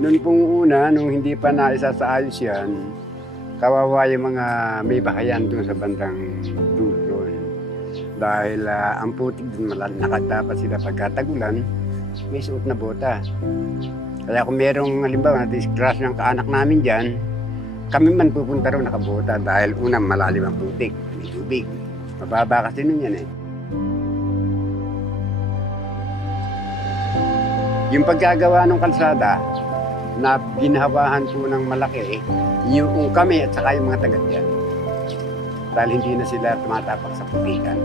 Noon pong una, nung hindi pa naisasaayos yan, kawawa yung mga may bahayan doon sa bandang dulo doon. Dahil ang putik doon, nakadapat sila pagkatagulan, may suot na bota. Kaya kung merong halimbawa na disgrasya ng kaanak namin dyan, kami man pupunta raw nakabota dahil unang malalim ang putik, may tubig. Mababa kasi nun yan eh. Yung paggagawa ng kalsada, na ginahawahan po ng malaki yung kami at saka yung mga taga diyan. Dahil hindi na sila tumatapak sa putikan.